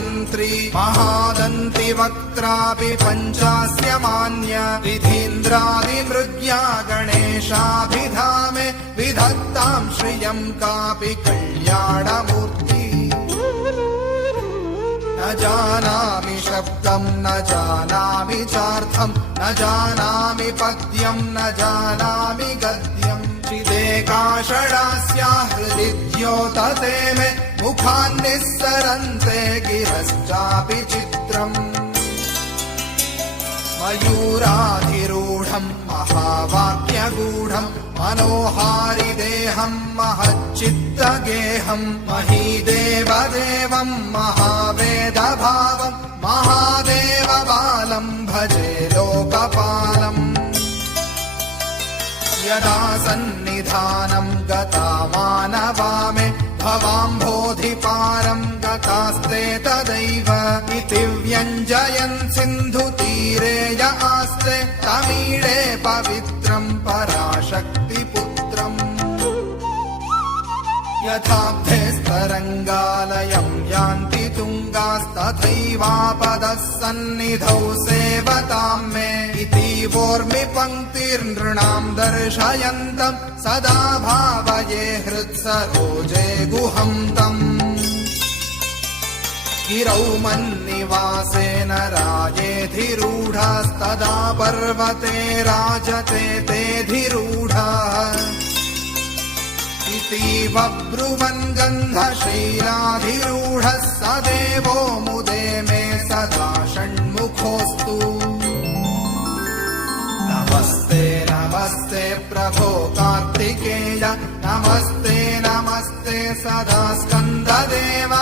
मन्त्री महादन्ति वक्त्रापि पञ्चास्य मान्य विधीन्द्रादिमृग्या गणेशाभिधामे विधत्तां श्रियं कापि कल्याणमूर्ति न जानामि शब्दं न जानामि चार्थं न जानामि पद्यं न जानामि गद्यं चिदेकाषडास्या हृदि द्योतते मे मुखान्निस्सरन्ते गिरश्चापि चित्रम् मयूराधिरूढं महावाक्यगूढं मनोहारिदेहं महच्चित्तगेहं महीदेवदेवं महावेदभावं महादेवबालं भजे लोकपालम् यदा सन्निधानं गता मानवा मे भवाम्भोधिपारं गतास्ते तदैव इति व्यञ्जयन् सिन्धुतीरे य आस्ते तमीडे पवित्रं पराशक्तिपुत्रम् यथाब्धेस्तरङ्गालयं यान्ति तुङ्गास्तथैवापदः सन्निधौ सेवतां मे इति वोर्मि पङ्क्तिर्नृणां दर्शयन्तं सदा भावये हृत्सरोजे गुहं तम् गिरौ मन्निवासेन राजेधिरूढास्तदा पर्वते राजते तेऽधिरूढाः इति बब्रुवन् गन्धशैलाधिरूढः स देवो मुदे मे सदा षण्मुखोऽस्तु नमस्ते नमस्ते प्रभो कार्तिकेय नमस्ते नमस्ते सदा स्कन्ददेव